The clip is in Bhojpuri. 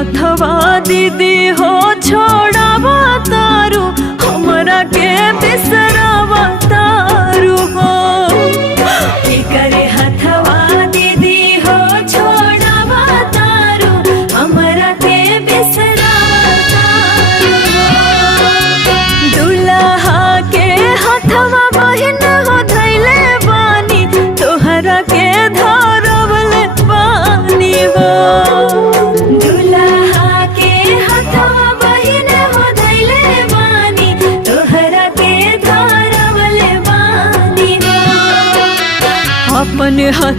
हथवा दीदी हो छोड़ावा तारू हमरा के बिसरावा तारू हो करे हथवा दीदी हो छोड़ावा तारू हमरा के बिसरावा तारू दुल्हा के हथवा बहिन हो धैले बानी तोहरा के धरवल बानी हो अपन हाथ